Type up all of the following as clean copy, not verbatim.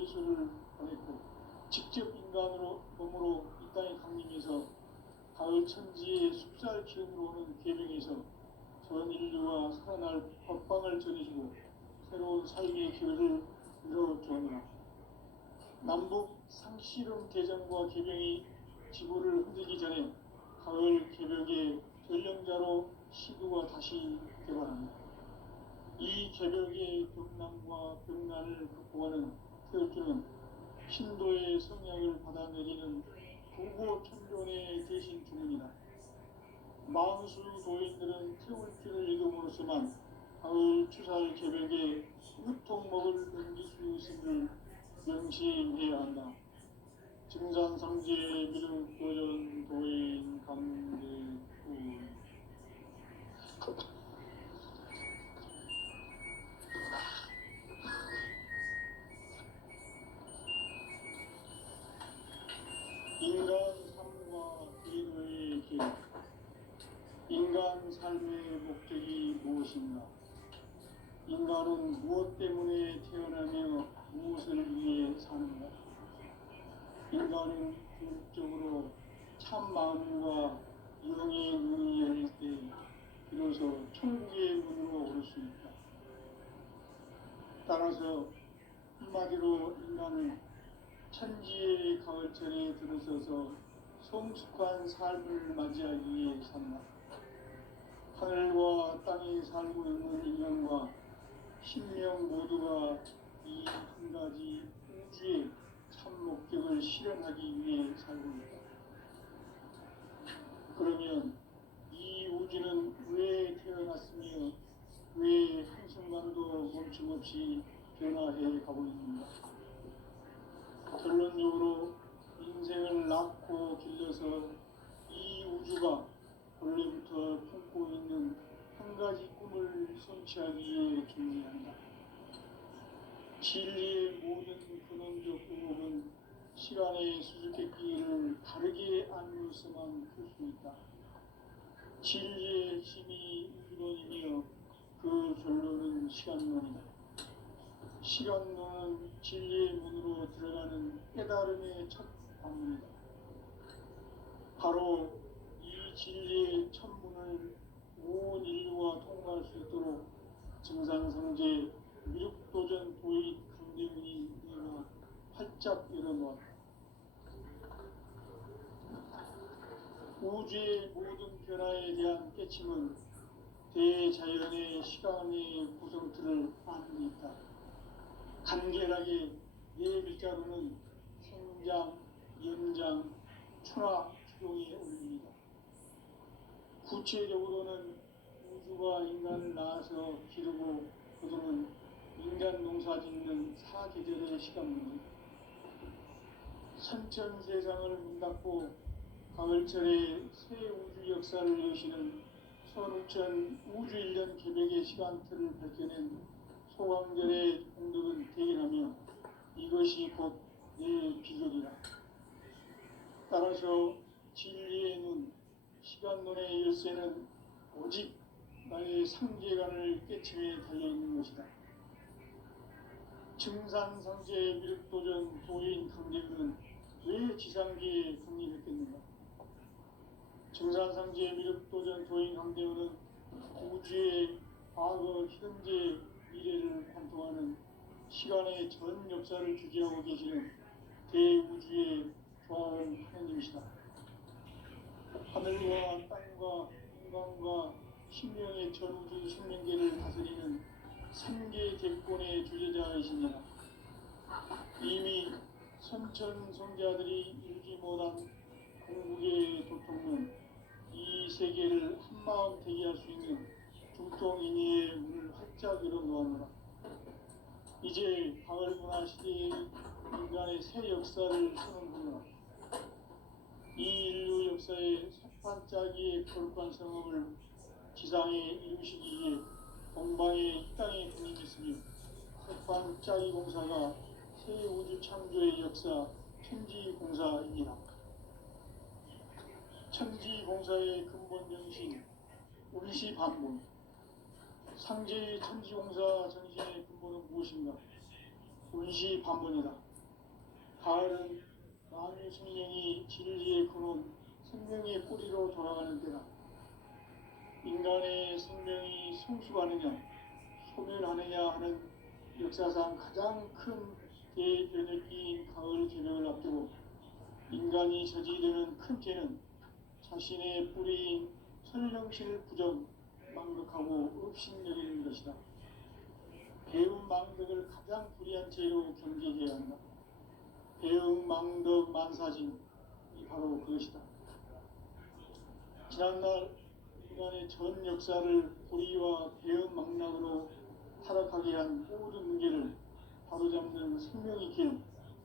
예수를 보냈고 직접 인간으로 몸으로 이 땅에 강림해서 가을 천지의 숲살 기운으로 오는 계명에서 전 인류가 살아날 법방을 전해주고 새로운 삶의 기회를 열어주었노라. 남북 상씨름 대전과 계명이 지구를 흔들기 전에 가을 개벽의 전령자로 시구가 다시 개발합니다. 이 개벽의 벽난과 벽난을 극복하는 태엽주는 신도의 성령을 받아내리는 부고천존의 대신 주문이다. 만수 도인들은 태울주를 읽음으로써만 가을 추살 개벽의 유통목을 넘길 수 있음을 명시해야 한다. 증산상제 미륵도전 도인 강대구 인간 삶과 기도의 길. 인간 삶의 목적이 무엇인가? 인간은 무엇 때문에 태어나며 무엇을 위해 사는가? 인간은 궁극적으로 참 마음과 영의 눈이 열릴 때 비로소 천국의 문으로 오를 수 있다. 따라서 한마디로 인간은 천지의 가을철에 들어서서 성숙한 삶을 맞이하기 위해 산다. 하늘과 땅에 살고 있는 인간과 신명 모두가 이 한 가지 우주의 참 목적을 실현하기 위해 살고 있다. 그러면 이 우주는 왜 태어났으며 왜 한순간도 멈춤없이 변화해 가고 있는가? 결론적으로 인생을 낳고 길러서 이 우주가 원래부터 품고 있는 한 가지 꿈을 성취하기 위해 존재한다. 진리의 모든 근원적 의혹은 시간의 수수께끼를 다르게 알면서만 풀 수 있다. 진리의 힘이 이론이며 그 결론은 시간론이다. 시간론은 진리의 문으로 들어가는 깨달음의 첫 방문이다. 바로 이 진리의 첫 문을 온 인류가 통과할 수 있도록 증산성제 미륵도전 도인 강대훈이 내가 활짝 열어놓았다. 우주의 모든 변화에 대한 깨침은 대자연의 시간의 구성틀을 아는 데 있다. 간결하게 네 글자로는 생장, 연장,春화, 추동에 올립니다. 구체적으로는 우주가 인간을 낳아서 기르고 거두는 인간 농사 짓는 사계절의 시간입니다. 선천세상을 문닫고 가을철에 새 우주 역사를 여시는 선우천 우주일년 개벽의 시간틀을 밝혀낸 소강절의 공덕은 대견하며 이것이 곧 내 비결이라. 따라서 진리의 눈, 시간론의 열쇠는 오직 나의 상계관을 깨침에 달려있는 것이다. 증산상제 미륵도전 도인 강대훈은 왜 지상계에 강림했겠는가? 증산상제 미륵도전 도인 강대훈은 우주의 과거, 현재, 미래를 관통하는 시간의 전 역사를 주재하고 계시는 대우주의 조화원 하나님이시다. 하늘과 땅과 인간과 신명의 전우주 숙명계를 다스리는 삼계 대권의 주제자이시니라. 이미 선천성자들이 이루지 못한 궁극의 도통은 이 세계를 한마음 되게 할 수 있는 중통인의의 문을 활짝 열어놓았노라. 이제 가을 문화 시대의 인간의 새 역사를 선언하노라. 이 인류 역사의 반짝이의 거룩한 성업을 지상에 이루시기 위해 동방의 이 땅에 군림했으며 반짝이 공사가 새 우주 창조의 역사 천지공사입니다. 천지공사의 근본 정신 운시반문. 상제의 천지공사 정신의 근본은 무엇인가? 운시반문이다. 가을은 만유 생명이 진리의 근원, 생명의 뿌리로 돌아가는 때다. 인간의 생명이 성숙하느냐, 소멸하느냐 하는 역사상 가장 큰 대변을 끼인 가을 개벽을 앞두고 인간이 저지르는 큰 죄는 자신의 뿌리인 설령신을 부정, 망극하고 업신여기는 것이다. 배움 망덕을 가장 불의한 죄로 경계해야 한다. 배움 망덕 만사진이 바로 그것이다. 지난날 인간의 전 역사를 불의와 배움 망락으로 타락하게 한 모든 문제를 바로잡는 생명의 길,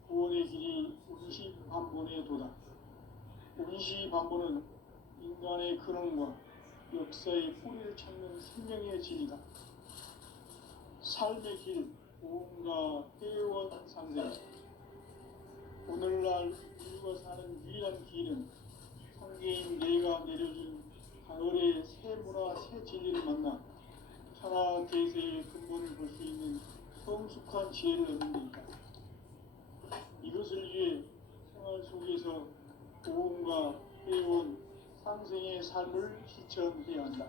구원의 길이 운시반본의 도다. 운시반본은 인간의 근원과 역사의 뿌리를 찾는 생명의 길이다. 삶의 길, 보험과 회원 상생. 오늘날 인류가 사는 유일한 길은 상계인 내가 내려준 가을의 새 문화, 새 진리를 만나 천하 대세의 근본을 볼 수 있는 성숙한 지혜를 얻는 데 있다. 이것을 위해 생활 속에서 보험과 회원, 상생의 삶을 실천해야 한다.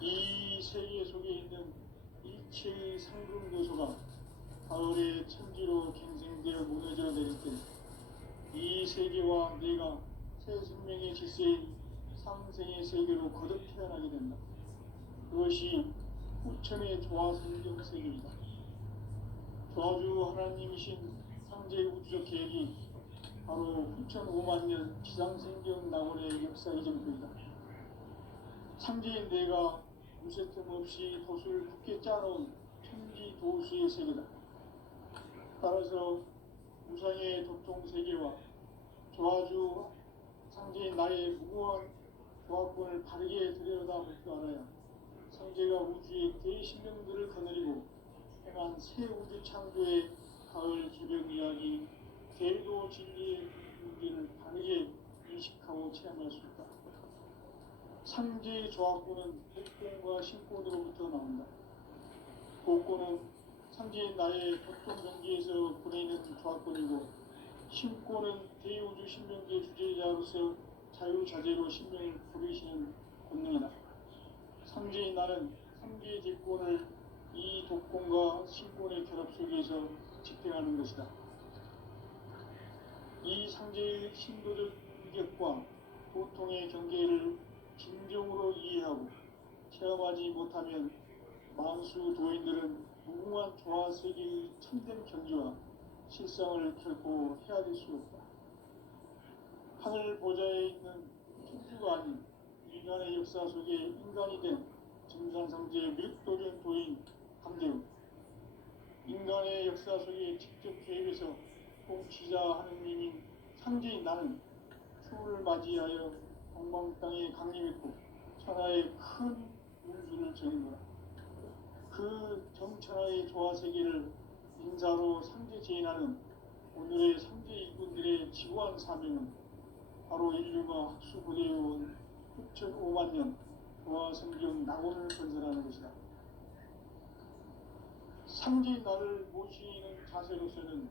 이 세계 속에 있는 일체의 상금 요소가 가을의 천지로 갱생되어 무너져 내릴 때 이 세계와 내가 새 생명의 질서인 상생의 세계로 거듭 태어나게 된다. 그것이 후천의 조화성경 세계이다. 조화주 하나님이신 상제 우주적 계획이 바로 후천 5만 년 지상생경 낙원의 역사 이전표이다. 상제인 내가 무쇠틈 없이 돛을 굳게 짜놓은 천지 도수의 세계다. 따라서 우상의 도통 세계와 조화주 상제인 나의 무고한 조화권을 바르게 들여다볼 줄 알아야 상제가 우주의 대신령들을 거느리고 행한 새 우주 창조의 가을 개벽 이야기, 대도 진리의 문제를 바르게 인식하고 체험할 수 있다. 상제의 조화권은 복권과 신권으로부터 나온다. 복권은 상제인 나의 도통 경계에서 보내는 조화권이고, 신권은 대우주 신명계 주제자로서 자유자재로 신명을 부르시는 권능이다. 상제인 나는 상제의 대권을 이 독권과 신권의 결합 속에서 집행하는 것이다. 이 상제의 신도적 위격과 도통의 경계를 진정으로 이해하고 체험하지 못하면 만수 도인들은 무궁한 조화 세계의 참된 경지와 실상을 결코 헤아릴 수 없다. 하늘 보좌에 있는 천주가 아닌 인간의 역사 속에 인간이 된 증산상제 멸도전 도인 강대우, 인간의 역사 속에 직접 개입해서 통치자 하느님인 상제인 나는 추후를 맞이하여 동방 땅에 강림했고 천하의 큰 운수를 정했노라. 그 정천하의 조화세계를 인사로 상제 제인하는 오늘의 상제 일꾼들의 지구한 사명은 바로 인류가 학수고대해온 6,5만 년 조화성경 낙원을 건설하는 것이다. 상제인 나를 모시는 자세로서는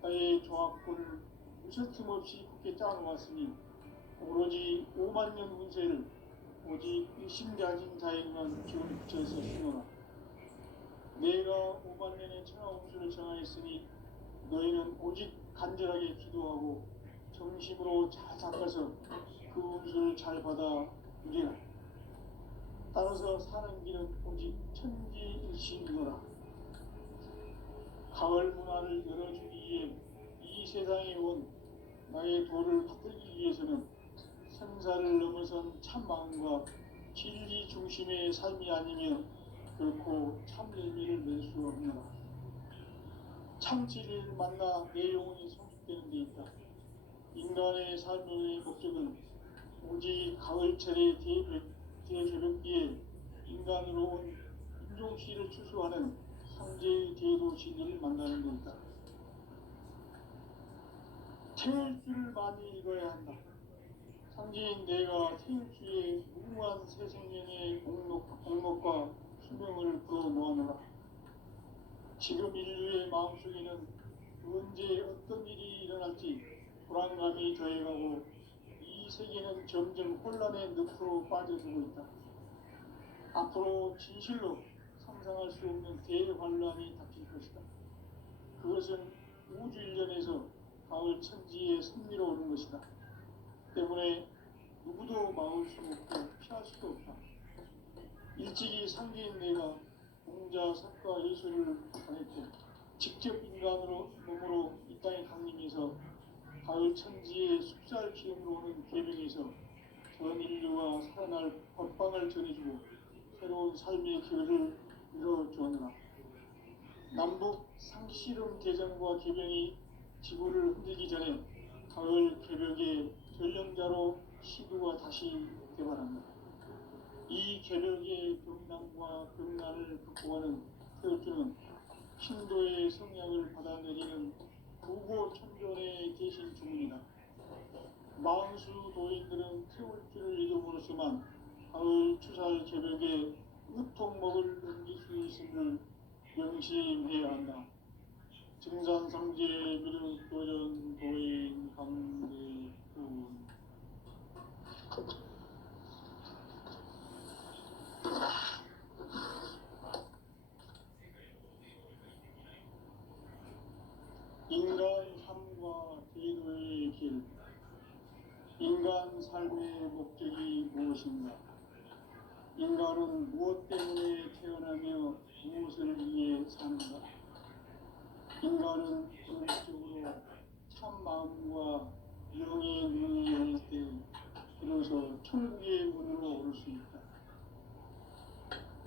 나의 조합권을 무슨 틈없이 굳게 짜놓았으니 오로지 5만 년 운세를 오직 일심가진 자에게만 기운을 붙여서 신호라. 내가 5만 년의 천하 운수를 정하였으니 너희는 오직 간절하게 기도하고 정심으로 잘 잡아서 그 운수를 잘 받아 누리라. 따라서 사는 길은 오직 천지일시이노라. 가을 문화를 열어주기 위해 이 세상에 온 나의 도를 받들기 위해서는 생사를 넘어선 참 마음과 진리 중심의 삶이 아니면 결코 참 의미를 낼 수 없노라. 참 진리를 만나 내 영혼이 성숙되는 데 있다. 인간의 삶의 목적은 오직 가을철의 대개벽기에 인간으로 온 인종시를 추수하는 상제의 대도 진리를 만나는 데 있다. 태일주를 많이 읽어야 한다. 상제인 내가 태일주의 무궁한 새 생명의 공록과 수명을 불어 모아노라. 지금 인류의 마음속에는 언제 어떤 일이 일어날지 불안감이 더해가고 이 세계는 점점 혼란의 늪으로 빠져들고 있다. 앞으로 진실로 상상할 수 없는 대환란이 닥칠 것이다. 그것은 우주 일련에서 가을 천지에 선미로 오는 것이다. 때문에 누구도 막을 수 없고 피할 수도 없다. 일찍이 상계인 내가 공자, 석가, 예술을 당했고 직접 인간으로 몸으로 이 땅에 강림해서 가을 천지의 숲살 기운으로 오는 계명에서 전 인류가 살아날 법방을 전해주고 새로운 삶의 기회를 이뤄주었느라. 남북 상씨름 대전과 계명이 지구를 흔들기 전에 가을 개벽의 전령자로 시구가 다시 개발합니다. 이 개벽의 병난과 병난을 극복하는 태울주는 신도의 성향을 받아내리는 부고천존에 계신 주문이다. 망수 도인들은 태울주를 이름으로서만 가을 추살 개벽에 으통목을 넘길 수 있음을 명심해야 한다. 증산상제 미륵도전 도인 강대군. 인간 삶과 제도의 길. 인간 삶의 목적이 무엇인가? 인간은 무엇 때문에 태어나며 무엇을 위해 사는가? 인간은 궁극적으로 참 마음과 영의 눈이 열릴 때 비로소 천국의 문으로 오를 수 있다.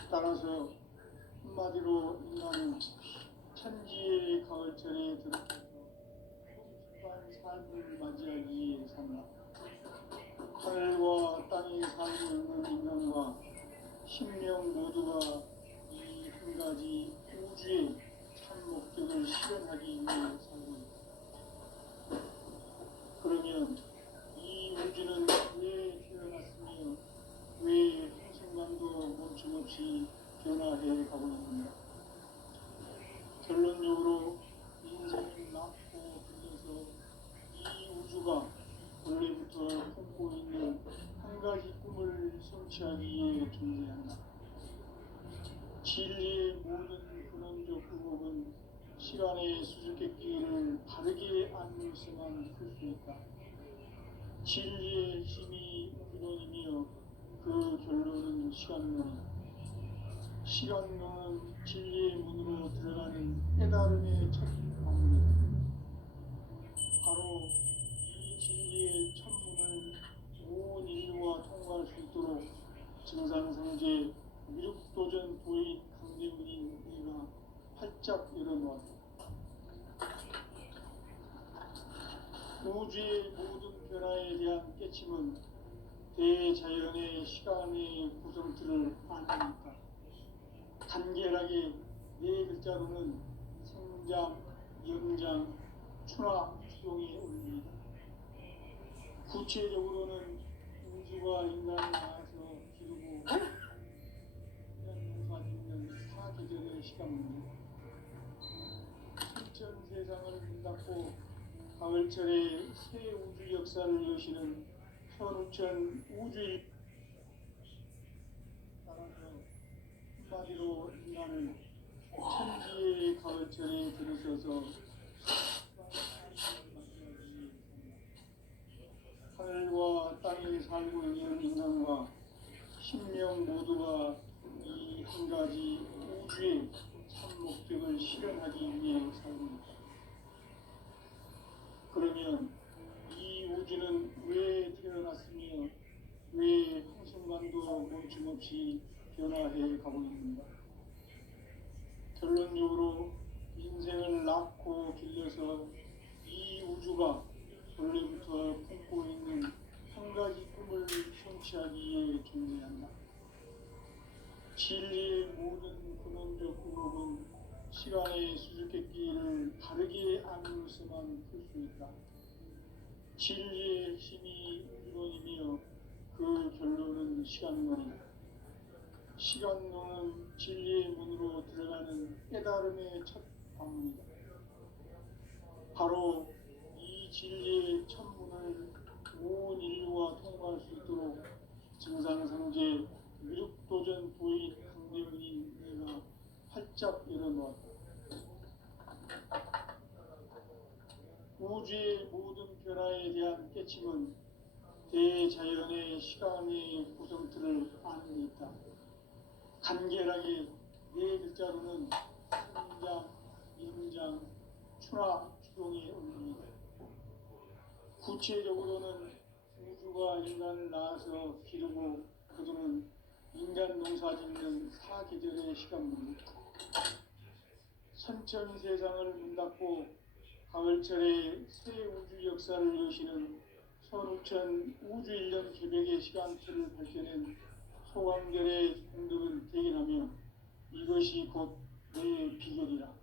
따라서 한마디로 인간은 천지의 가을철에 들어서서 풍성한 삶을 맞이하기 위해 산다. 하늘과 땅에 살고 있는 인간과 신명 모두가 이 한 가지 우주의 참 목적을 실현하기 위해 살고 있다. 그러면 이 우주는 왜 태어났으며 왜 한순간도 멈춤없이 변화해 가고 있는가? 결론적으로 인생을 낳고 들려서 이 우주가 원래부터 품고 있는 한 가지 꿈을 성취하기 위해 존재한다. 진리의 모든 근원적 방법은 시간의 수수께끼를 바르게 안으면서만 풀 수 있다. 진리의 힘이 우주론이며 그 결론은 시간론이다. 시간론은 진리의 문으로 들어가는 깨달음의 첫 방문이다. 바로 이 진리의 천문을 온 인류가 통과할 수 있도록 증산상제 미륵도전 도인 강대군인 우리가 활짝 열어놓았다. 우주의 모든 변화에 대한 깨침은 대자연의 시간의 구성틀을 아니니까 간결하게 네 글자로는 생장, 연장, 추나 추동이 올립니다. 구체적으로는 우주가 인간을 낳아서 기르고 농사 짓는 사계절의 시간입니다. 천천 세상을 문 닫고 가을철에 새 우주 역사를 여시는 현우천 우주일. 따라서 한마디로 인간은 천지의 가을철에 들어서서 하늘과 땅에 살고 있는 인간과 신명 모두가 이 한 가지 우주의 참 목적을 실현하기 위해 살고 있다. 그러면 이 우주는 왜 태어났으며 왜 한순간도 멈춤없이 변화해 가고 있는가? 결론적으로 인생을 낳고 길러서 이 우주가 원래부터 품고 있는 한 가지 꿈을 성취하기 위해 존재한다. 진리의 모든 근원적 방법은 시간의 수수께끼를 바르게 안으면서만 풀 수 있다. 진리의 힘이 우주론이며 그 결론은 시간론이다. 시간론은 진리의 문으로 들어가는 깨달음의 첫 방문이다. 바로 이 진리의 천문을 온 인류가 통과할 수 있도록 증산상제 미륵도전 도인 강대문인 내가 활짝 열어놓았다. 우주의 모든 변화에 대한 깨침은 대자연의 시간의 구성틀을 아는 데 있다. 간결하게 네 글자로는 성장, 임장, 추나 추동의 의미이다. 구체적으로는 우주가 인간을 낳아서 기르고 거두는 인간 농사 짓는 사계절의 시간입니다. 선천 세상을 문닫고 가을철에 새 우주 역사를 여시는 선우천 우주 1년 개벽의 시간표를 밝혀낸 소강절의 공덕은 대견하며 이것이 곧 내 비결이라.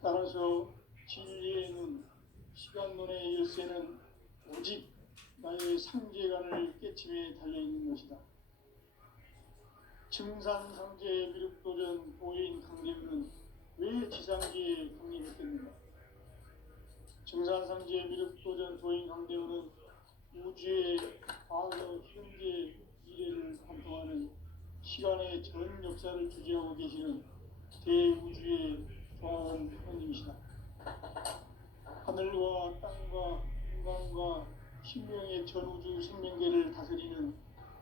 따라서 진리의 눈, 시간론의 열쇠는 오직 나의 상제관을 깨침에 달려있는 것이다. 증산상제 미륵도전 도인 강대문은 왜 지상계에 강림했겠는가? 증산상제 미륵도전 도인 강대문은 우주의 과거, 현재, 미래를 관통하는 시간의 전 역사를 주재하고 계시는 대우주의 조화원 하나님이시다. 하늘과 땅과 인간과 신명의 전우주 생명계를 다스리는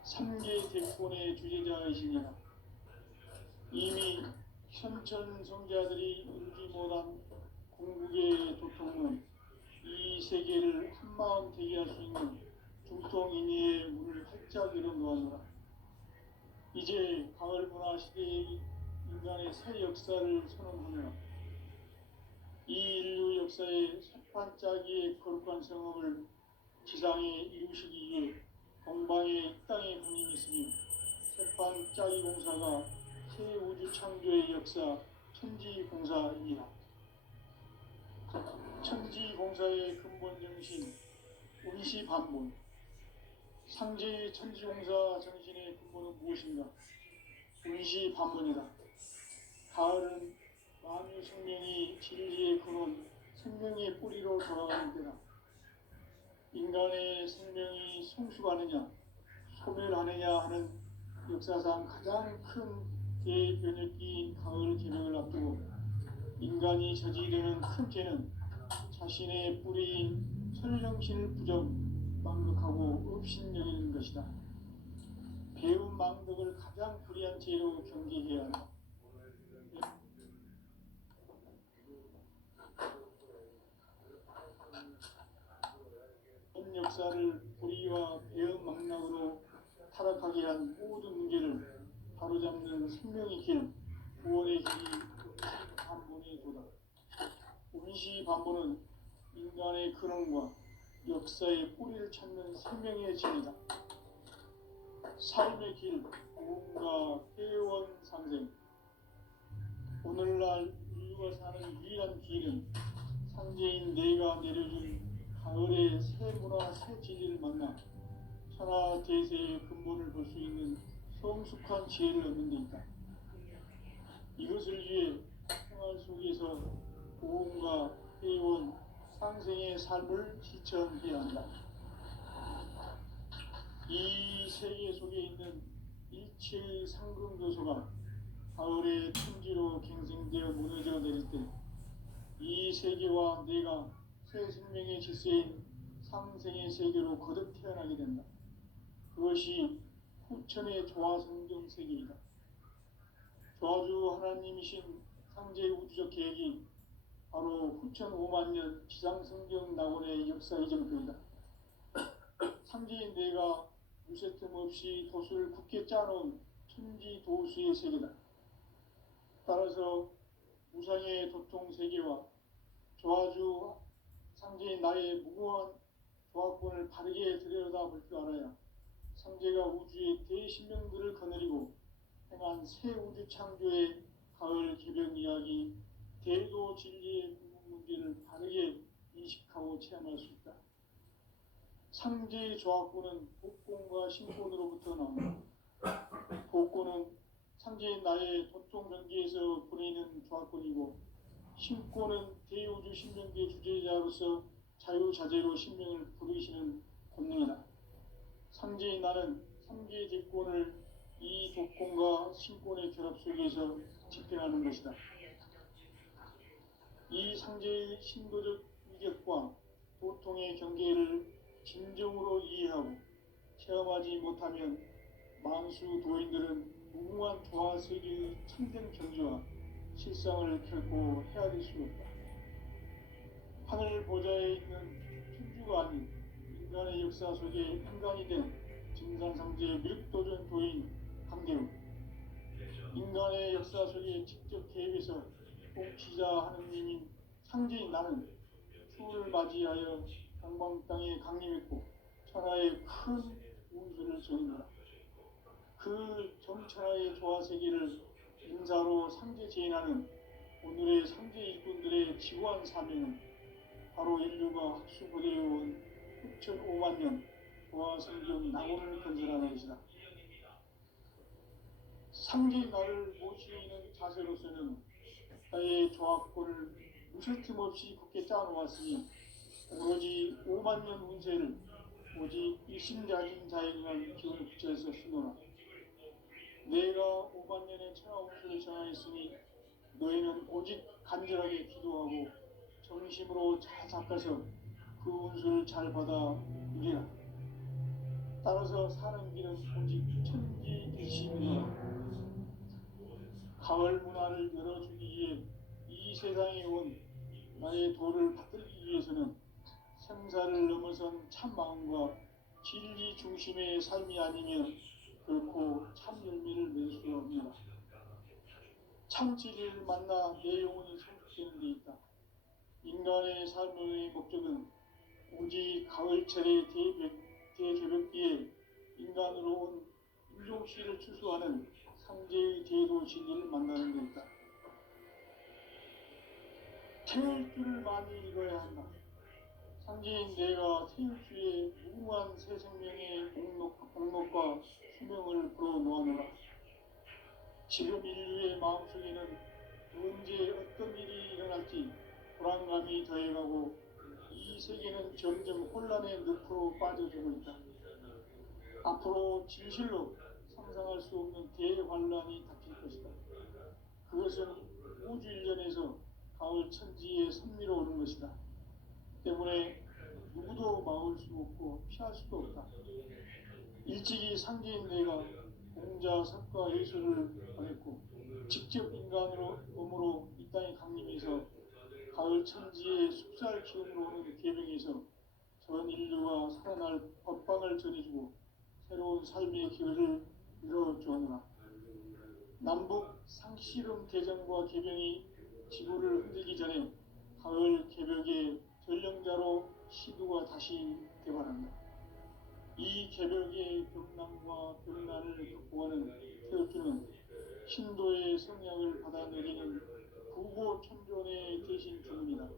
삼계 대권의 주제자이시니라. 이미 현천 성자들이 이루지 못한 궁극의 도통은 이 세계를 한마음 되게 할 수 있는 중통인의의 문을 활짝 열어놓았노라. 이제 가을 문화 시대의 인간의 새 역사를 선언하며 이 인류 역사의 셋반짜기의 거룩한 성업을 지상에 이루시기 위해 동방의 땅에 군림했으며 셋반짜기 공사가 새 우주 창조의 역사 천지공사입니다. 천지공사의 근본 정신 운시반문. 상제의 천지공사 정신의 근본은 무엇인가? 운시반문이다. 가을은 만유 생명이 진리의 근원, 생명의 뿌리로 돌아가는 때다. 인간의 생명이 성숙하느냐, 소멸하느냐 하는 역사상 가장 큰 대변혁기인 가을 개명을 앞두고 인간이 저지르는 큰 죄는 자신의 뿌리인 설령신을 부정, 망극하고 업신여기는 것이다. 배운 망덕을 가장 불의한 죄로 경계해야 한다. 전 역사를 불의와 배은 망락으로 타락하게 한 모든 문제를 바로잡는 생명의 길, 구원의 길이 운시반문의 도다. 운시반문은 인간의 근원과 역사의 뿌리를 찾는 생명의 진이다. 삶의 길, 무언가 회원 상생. 오늘날 인류가 사는 유일한 길은 상제인 내가 내려준 가을의 새 문화, 새 진리를 만나 천하 대세의 근본을 볼 수 있는 성숙한 지혜를 얻는 데 있다. 이것을 위해 생활 속에서 보험과 회원, 상생의 삶을 실천해야 한다. 이 세계 속에 있는 일체의 상금교소가 가을의 천지로 갱생되어 무너져 내릴 때 이 세계와 내가 새 생명의 질서인 상생의 세계로 거듭 태어나게 된다. 그것이 후천의 조화성경 세계이다. 조화주 하나님이신 상제의 우주적 계획이 바로 후천 5만 년 지상성경 낙원의 역사 이정표이다. 상제인 내가 무쇠틈 없이 도수를 굳게 짜놓은 천지도수의 세계다. 따라서 무상의 도통 세계와 조화주 상제인 나의 무고한 조화권을 바르게 들여다볼 줄 알아야 상제가 우주의 대신명들을 거느리고 행한 새 우주 창조의 가을 개벽 이야기, 대도 진리의 궁극 문제를 바르게 인식하고 체험할 수 있다. 상제의 조화권은 복권과 신권으로부터 나온다. 복권은 상제인 나의 도통 경계에서 보내는 조화권이고 신권은 대우주 신명계 주제자로서 자유자재로 신명을 부르시는 권능이다. 상제인 나는 상계 대권을 이 독권과 신권의 결합 속에서 집행하는 것이다. 이 상제의 신도적 위격과 도통의 경계를 진정으로 이해하고 체험하지 못하면 만수 도인들은 무궁한 조화세계의 참된 경지와 실상을 결코 헤아릴 수 없다. 하늘 보좌에 있는 천주가 아닌 인간의 역사 속에 인간이 된 증산상제의 밀도전 도인 강대우, 인간의 역사 속에 직접 개입해서 통치자 하느님인 상제인 나는 추후를 맞이하여 강방 땅에 강림했고 천하의 큰 운수를 전인다. 그 정천하의 조화세계를 인사로 상제 제인하는 오늘의 상제 일꾼들의 지구한 사명은 바로 인류가 학수고대해온 6,500만 년 조화성경 낙원을 건설하는 것이다. 상제인 나를 모시는 자세로서는 나의 조합권을 무설틈 없이 굳게 짜놓았으니 오로지 5만 년 운세를 오직 일심자진 자에게만 기운을 붙여서 쓰노라. 내가 5만 년의 천하 운수를 정하였으니 너희는 오직 간절하게 기도하고 정심으로 잘 닦아서 그 운수를 잘 받아 누리라. 따라서 사는 길은 오직 천지일심이노라. 가을 문화를 열어주기 위해 이 세상에 온 나의 도를 받들기 위해서는 생사를 넘어선 참 마음과 진리 중심의 삶이 아니면 결코 참 열매를 낼 수 없노라. 참 진리를 만나 내 영혼이 성숙되는 데 있다. 인간의 삶의 목적은 오직 가을철의 대개벽기에 인간으로 온 인종씨를 추수하는 상제의 대도 진리를 만나는 데 있다. 태울 줄을 많이 읽어야 한다. 상제인 내가 태울주의 무궁한 새 생명의 공록과 수명을 불어놓아노라. 지금 인류의 마음속에는 언제 어떤 일이 일어날지 불안감이 더해가고 이 세계는 점점 혼란의 늪으로 빠져들고 있다. 앞으로 진실로 상상할 수 없는 대환란이 닥칠 것이다. 그것은 우주 일련에서 가을 천지에 섭리로 오는 것이다. 때문에 누구도 막을 수 없고 피할 수도 없다. 일찍이 상제인 내가 공자, 석가, 예수를 보냈고 직접 인간으로 몸으로 이 땅에 강림해서 가을 천지의 숲살 기운으로 오는 계명에서 전 인류가 살아날 법방을 전해주고 새로운 삶의 기회를 이뤄주었노라. 남북 상씨름 대전과 계명이 지구를 흔들기 전에 가을 개벽의 전령자로 시두가 다시 개발한다. 이 개벽의 병난과 병난을 극복하는 태엽주는 신도의 성향을 받아내리는 부고천존의 대신 주문이다.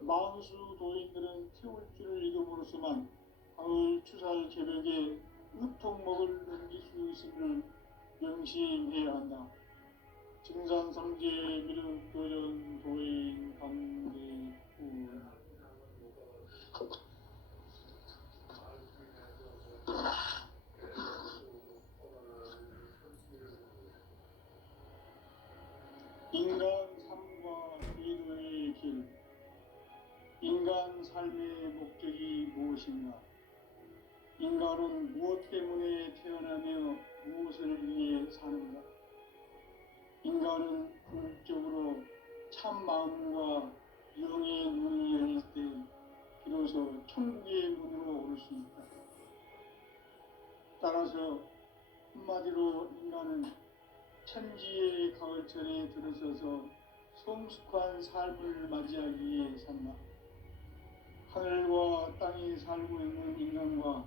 만수 도인들은 태울주를 읽음으로써만 가을 추살 개벽에 의통목을 넘길 수 있음을 명심해야 한다. 증산상제 미륵도전 도인 강대훈. 인간 삶과 기도의 길. 인간 삶의 목적이 무엇인가? 인간은 무엇 때문에 태어나며 무엇을 위해 사는가? 인간은 궁극적으로 참 마음과 영의 눈이 열릴 때 비로소 천국의 문으로 오를 수 있다. 따라서 한마디로 인간은 천지의 가을철에 들어서서 성숙한 삶을 맞이하기 위해 산다. 하늘과 땅에 살고 있는 인간과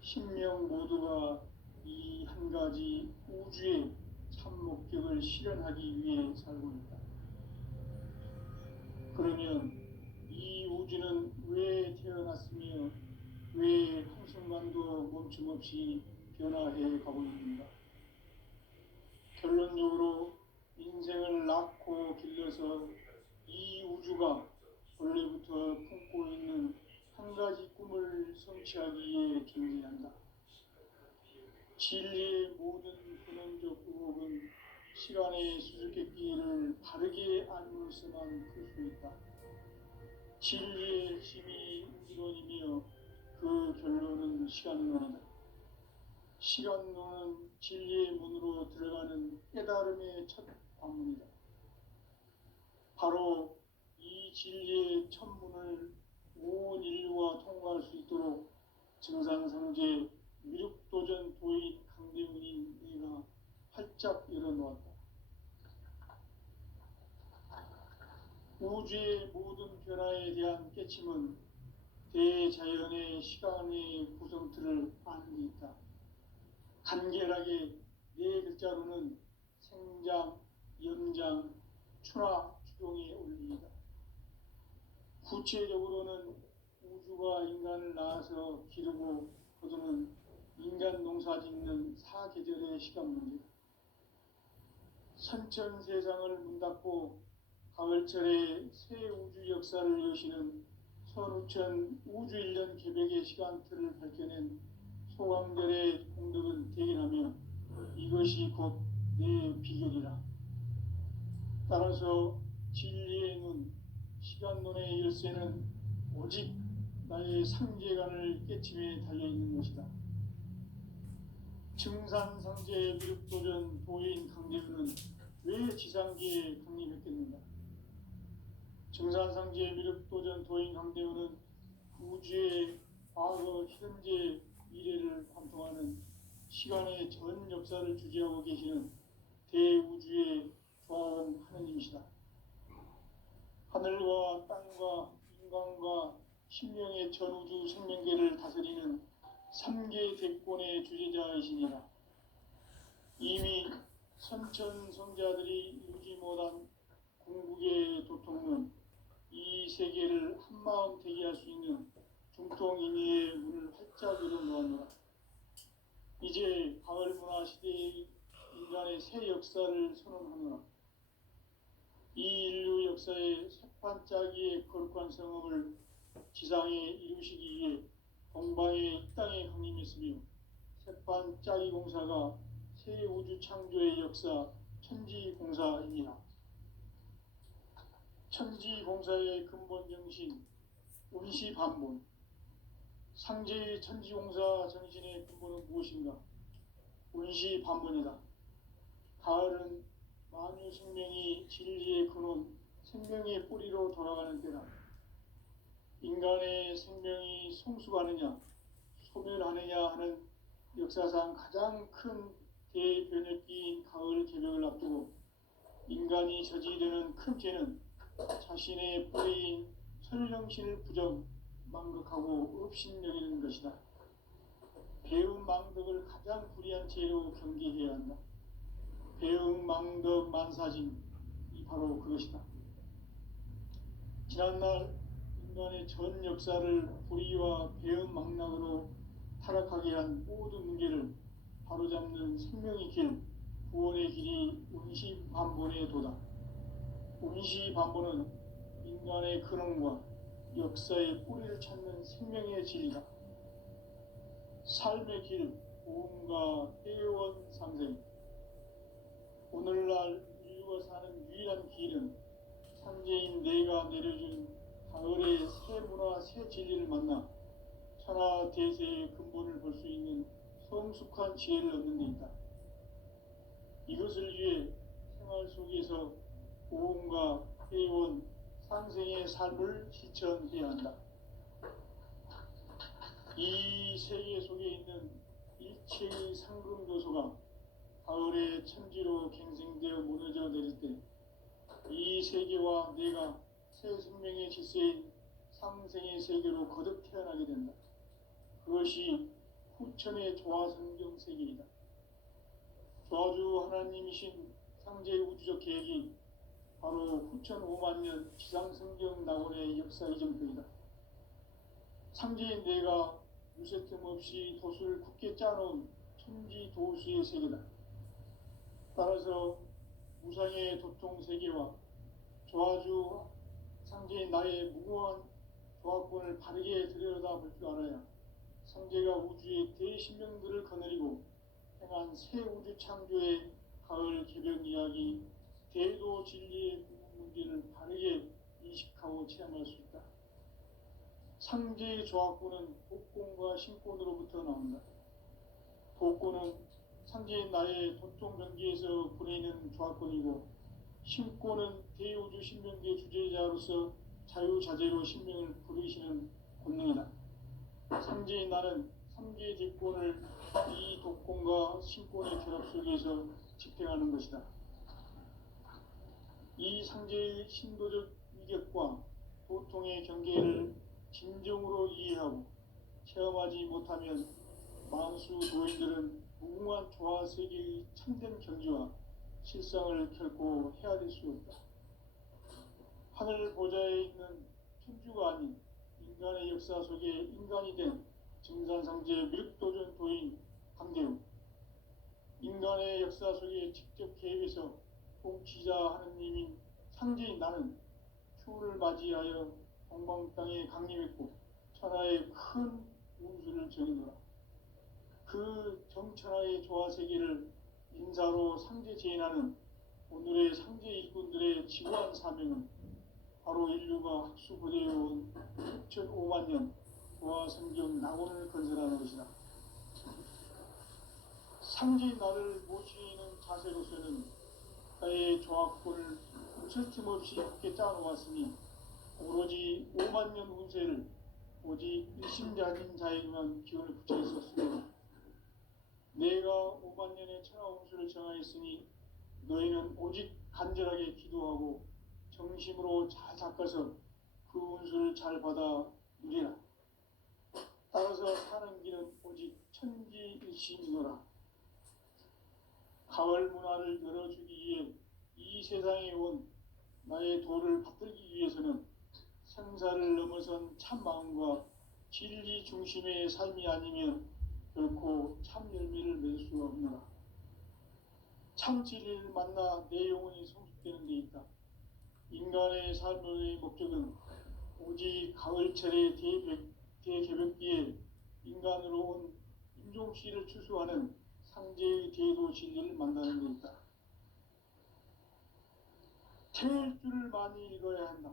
신명 모두가 이 한 가지 우주의 참 목적을 실현하기 위해 살고 있다. 그러면 이 우주는 왜 태어났으며 왜 한순간도 멈춤없이 변화해 가고 있는가? 결론적으로 인생을 낳고 길러서 이 우주가 원래부터 품고 있는 한 가지 꿈을 성취하기 위해 경쟁한다. 진리의 모든 근원적 의혹은 시간의 수수께끼를 바르게 알물어서만 풀 수 있다. 진리의 힘이 이론이며 그 결론은 시간론이다. 시간론은 진리의 문으로 들어가는 깨달음의 첫 관문이다. 바로 이 진리의 첫 문을 온 인류가 통과할 수 있도록 증산성제 미륵도전 도인 강대훈인 내가 활짝 열어놓았다. 우주의 모든 변화에 대한 깨침은 대자연의 시간의 구성틀을 아는 데 있다. 간결하게 네 글자로는 생장, 연장, 추나 추동의 원리이다. 구체적으로는 우주가 인간을 낳아서 기르고 거두는 인간 농사 짓는 사계절의 시간 문제다. 선천 세상을 문닫고 가을철에 새 우주 역사를 여시는 선우천 우주 1년 개백의 시간틀을 밝혀낸 소강절의 공덕은 대견하며 이것이 곧 내 비결이라. 따라서 진리의 눈, 시간론의 열쇠는 오직 나의 상제관을 깨침에 달려있는 것이다. 증산상제 미륵도전 도인 강대훈은 왜 지상기에 강림했겠는가? 증산상제 미륵도전 도인 강대훈은 우주의 과거, 현재, 미래를 관통하는 시간의 전 역사를 주재하고 계시는 대우주의 조화원 하느님이시다. 하늘과 땅과 인간과 신명의 전우주 생명계를 다스리는 3계 대권의 주제자이시니라. 이미 선천성자들이 이루지 못한 궁극의 도통론, 이 세계를 한마음 되게 할 수 있는 중통인의의 문을 활짝 열어놓았노라. 이제 가을 문화 시대의 인간의 새 역사를 선언하노라. 이 인류 역사의 새판짜기의 거룩한 성업을 지상에 이루시기 위해 동방의 이 땅에 강림했으며 새판짜기 공사가 새 우주 창조의 역사 천지공사이니라. 천지공사의 근본 정신 운시반본, 상제의 천지공사 정신의 근본은 무엇인가? 운시반본이다. 가을은 만유 생명이 진리의 근원, 생명의 뿌리로 돌아가는 때다. 인간의 생명이 성숙하느냐, 소멸하느냐 하는 역사상 가장 큰 대변혁기인 가을 개벽을 앞두고 인간이 저지르는 큰 죄는 자신의 뿌리인 설령신을 부정, 망극하고 업신여기는 것이다. 배음 망덕을 가장 불의한 죄로 경계해야 한다. 배음 망덕 만사진, 이 바로 그것이다. 지난날 인간의 전 역사를 불의와 배음 망락으로 타락하게 한 모든 문제를 바로잡는 생명의 길, 구원의 길이 운시반본의 도다. 운시반본은 인간의 근원과 역사의 뿌리를 찾는 생명의 진리다. 삶의 길, 보험과 회원 상생. 오늘날 인류가 사는 유일한 길은 상제인 내가 내려준 가을의 새 문화, 새 진리를 만나 천하 대세의 근본을 볼 수 있는 성숙한 지혜를 얻는 데 있다. 이것을 위해 생활 속에서 보험과 회원, 상생의 삶을 실천해야 한다. 이 세계 속에 있는 일체의 상금 요소가 가을의 천지로 갱생되어 무너져 내릴 때 이 세계와 내가 새 생명의 질서인 상생의 세계로 거듭 태어나게 된다. 그것이 후천의 조화성경 세계이다. 조화주 하나님이신 상제의 우주적 계획이 바로 후천 5만 년 지상성경 낙원의 역사 이정표이다. 상제인 내가 무쇠 틈 없이 도수를 굳게 짜놓은 천지 도수의 세계다. 따라서 무상의 도통 세계와 조화주 상제인 나의 무고한 조합권을 바르게 들여다볼 줄 알아야 상제가 우주의 대신명들을 거느리고 행한 새 우주 창조의 가을 개변 이야기, 대도 진리의 문제를 바르게 인식하고 체험할 수 있다. 상제의 조합권은 복권과 신권으로부터 나온다. 복권은 상제인 나의 도통 경기에서 보내는 조합권이고, 신권은 대우주 신명기의 주제자로서 자유자재로 신명을 부르시는 권능이다. 상제인 나는 3개의 뒷권을 이 독권과 신권의 결합 속에서 집행하는 것이다. 이 상제의 신도적 위격과 도통의 경계를 진정으로 이해하고 체험하지 못하면 만수 도인들은 무궁한 조화 세계의 참된 경지와 실상을 결코 헤아릴 수 없다. 하늘 보좌에 있는 천주가 아닌 인간의 역사 속에 인간이 된 증산상제 밀도전 도인 강대우, 인간의 역사 속에 직접 개입해서 통치자 하느님인 상제인 나는 추후를 맞이하여 동방 땅에 강림했고 천하의 큰 운수를 정의노라. 그 정천하의 조화세계를 인사로 상제 제인하는 오늘의 상제 일꾼들의 지구한 사명은 바로 인류가 학수부대해온 6,500만 년 조화성경 낙원을 건설하는 것이다. 상제인 나를 모시는 자세로서는 나의 조합권을 무슨 틈없이 함께 짜놓았으니 오로지 5만 년 운세를 오직 일심자진 자에게만 기원을 붙여 있었으므로 내가 5만 년의 천하 운수를 정하였으니 너희는 오직 간절하게 기도하고 정심으로 잘 닦아서 그 운수를 잘 받아 누리라. 따라서 사는 길은 오직 천지일심이노라. 가을 문화를 열어주기 위해 이 세상에 온 나의 도를 받들기 위해서는 생사를 넘어선 참 마음과 진리 중심의 삶이 아니면 결코 참 열매를 맺을 수 없노라. 참 진리를 만나 내 영혼이 성숙되는 데 있다. 인간의 삶의 목적은 오직 가을철의 대개벽기에 인간으로 온 임종씨를 추수하는 상제의 대도 진리를 만나는 데 있다. 태일주를 많이 읽어야 한다.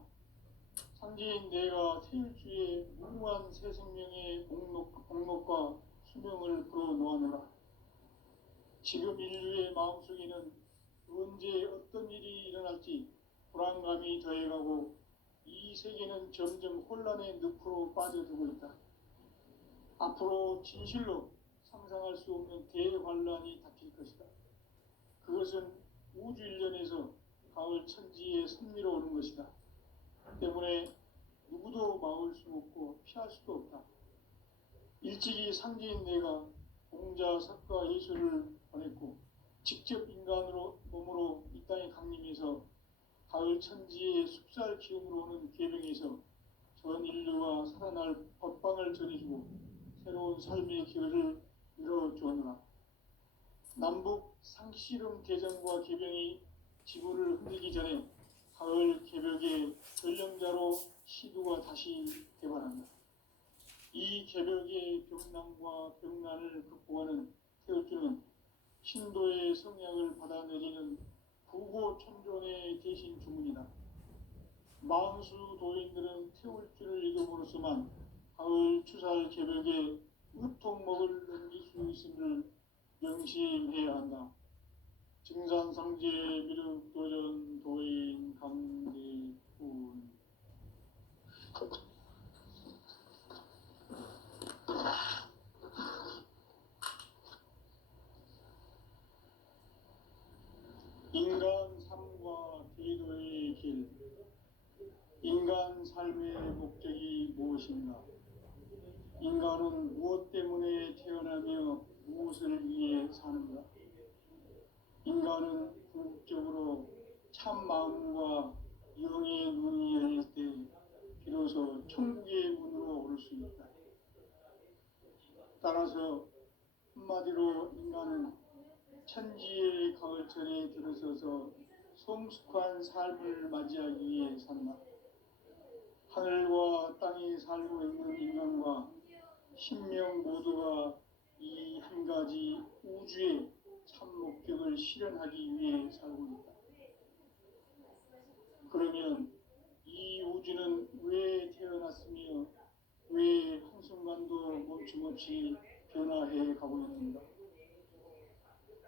상제인 내가 태일주의 무궁한 새 생명의 목록과 수명을 불어놓아노라. 지금 인류의 마음속에는 언제 어떤 일이 일어날지 불안감이 더해가고 이 세계는 점점 혼란의 늪으로 빠져들고 있다. 앞으로 진실로 상상할 수 없는 대환란이 닥칠 것이다. 그것은 우주 일련에서 가을 천지에 선미로 오는 것이다. 때문에 누구도 막을 수 없고 피할 수도 없다. 일찍이 상제인 내가 공자, 석가, 예수를 보냈고 직접 인간으로 몸으로 이 땅에 강림해서 가을 천지의 숙살 기운으로 오는 계병에서 전 인류가 살아날 법방을 전해주고 새로운 삶의 기회를 열어주었노라. 남북 상씨름 대전과 계병이 지구를 흔들기 전에 가을 개벽의 전령자로 시두가 다시 개발한다. 이 개벽의 병난과 병난을 극복하는 태울주는 신도의 성약을 받아내리는 부고천존의 대신 주문이다. 만수 도인들은 태울주를 읽음으로써만 가을 추살 개벽의 으통먹을 넘길 수 있음을 명심해야 한다. 증산상제 미륵도전 도인 강대훈. 인간 삶과 기도의 길. 인간 삶의 목적이 무엇인가? 인간은 무엇 때문에 태어나며 무엇을 위해 사는가? 인간은 궁극적으로 참 마음과 영의 눈이 열릴 때 비로소 천국의 문으로 오를 수 있다. 따라서 한마디로 인간은 천지의 가을철에 들어서서 성숙한 삶을 맞이하기 위해 산다. 하늘과 땅에 살고 있는 인간과 신명 모두가 이 한 가지 우주의 참 목적을 실현하기 위해 살고 있다. 그러면 이 우주는 왜 태어났으며 왜 한순간도 멈춤없이 변화해 가고 있는가?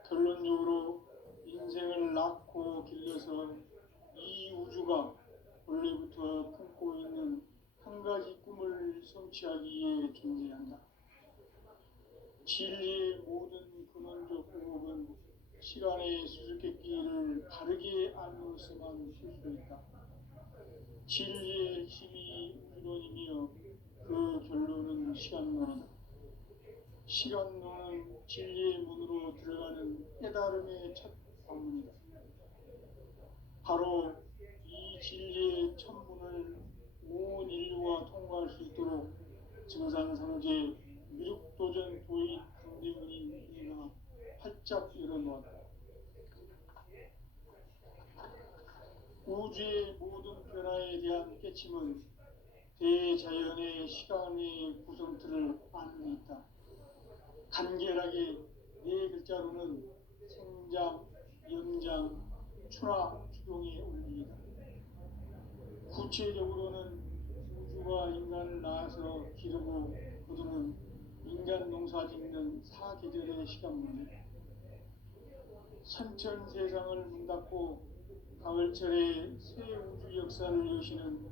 결론적으로 인생을 낳고 길러서 이 우주가 원래부터 품고 있는 한 가지 꿈을 성취하기 위해 존재한다. 진리의 모든 근원적 공업은 시간의 수수께끼를 바르게 알므로서만 쓸 수 있다. 진리의 힘이 우주론이며 그 결론은 시간론이다. 시간론은 진리의 문으로 들어가는 깨달음의 첫 방문이다. 바로 이 진리의 첫 문을 온 인류가 통과할 수 있도록 증산상제 미륵도전 도의 강대원인 이가 활짝 열어놓았다. 우주의 모든 변화에 대한 깨침은 대자연의 시간의 구성틀을 아는 데 있다. 간결하게 네 글자로는 생장, 연장, 추나 추동의 원리이다. 구체적으로는 우주가 인간을 낳아서 기르고 거두는 인간 농사 짓는 사계절의 시간 문제, 선천 세상을 문 닫고 가을철에 새 우주 역사를 여시는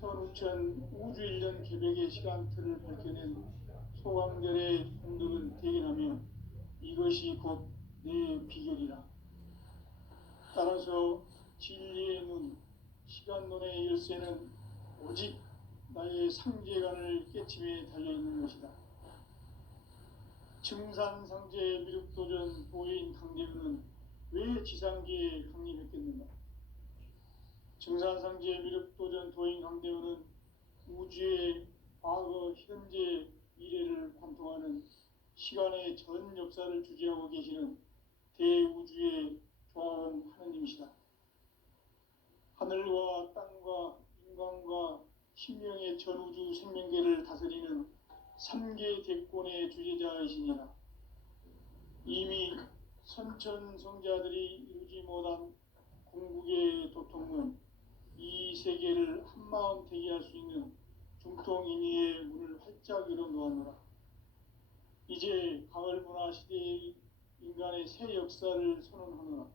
선우천 우주 1년 개백의 시간틀을 밝혀낸 소강절의 공덕을 대견하며 이것이 곧 내 비결이라. 따라서 진리의 눈, 시간론의 열쇠는 오직 나의 상제관을 깨침에 달려있는 것이다. 증산상제 미륵도전 도인 강대우는 왜 지상계에 강림했겠는가? 증산상제 미륵도전 도인 강대우는 우주의 과거, 현재, 미래를 관통하는 시간의 전 역사를 주재하고 계시는 대우주의 조화원 하느님이시다. 하늘과 땅과 인간과 신명의 전우주 생명계를 다스리는 3계 대권의 주재자이시니라. 이미 선천성자들이 이루지 못한 궁극의 도통은 이 세계를 한마음 되게 할 수 있는 중통인의의 문을 활짝 열어놓았노라. 이제 가을문화 시대의 인간의 새 역사를 선언하노라.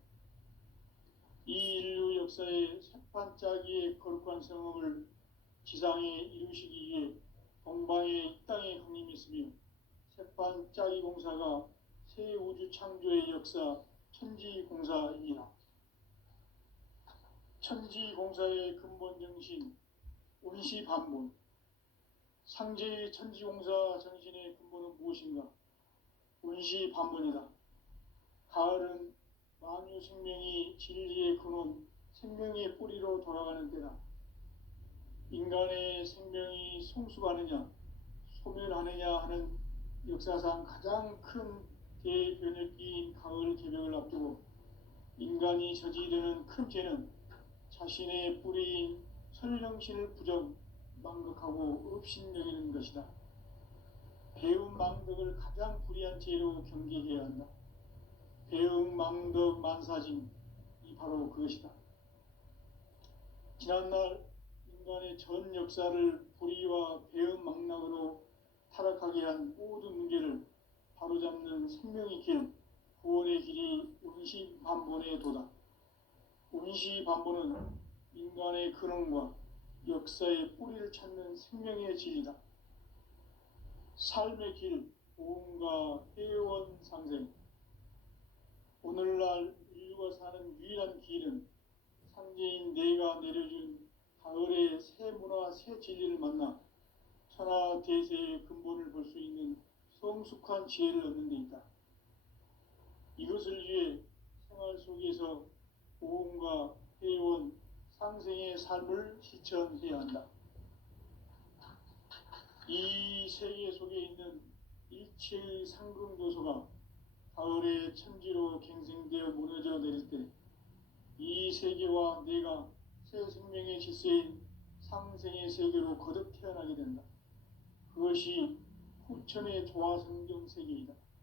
이 인류 역사의 새판짜기의 거룩한 성업을 지상에 이루시기 위해 동방의 이 땅에 강림했으며 새판짜기 공사가 새 우주 창조의 역사 천지공사이니라. 천지공사의 근본 정신 운시반본, 상제의 천지공사 정신의 근본은 무엇인가? 운시반본이다. 가을은 만유 생명이 진리의 근원, 생명의 뿌리로 돌아가는 때다. 인간의 생명이 성숙하느냐, 소멸하느냐 하는 역사상 가장 큰 대변혁기인 가을 개벽을 앞두고 인간이 저지르는 큰 죄는 자신의 뿌리인 설령신을 부정, 망극하고 업신여기는 것이다. 배움 망덕을 가장 불의한 죄로 경계해야 한다. 배움 망덕 만사징, 이 바로 그것이다. 지난날 인간의 전 역사를 불의와 배움 망락으로 타락하게 한 모든 문제를 바로잡는 생명의 길, 구원의 길이 운시반본의 도다. 운시반본은 인간의 근원과 역사의 뿌리를 찾는 생명의 진리다. 삶의 길, 보험과 회원 상생. 오늘날 인류가 사는 유일한 길은 상제인 내가 내려준 가을의 새 문화, 새 진리를 만나 천하 대세의 근본을 볼 수 있는 성숙한 지혜를 얻는 데 있다. 이것을 위해 생활 속에서 보험과 회원, 상생의 삶을 실천해야 한다. 이 세계 속에 있는 일체의 상승도소가 가을의 천지로 갱생되어 무너져 내릴 때 이 세계와 내가 새 생명의 질서인 상생의 세계로 거듭 태어나게 된다. 그것이 후천의 조화성경 세계이다.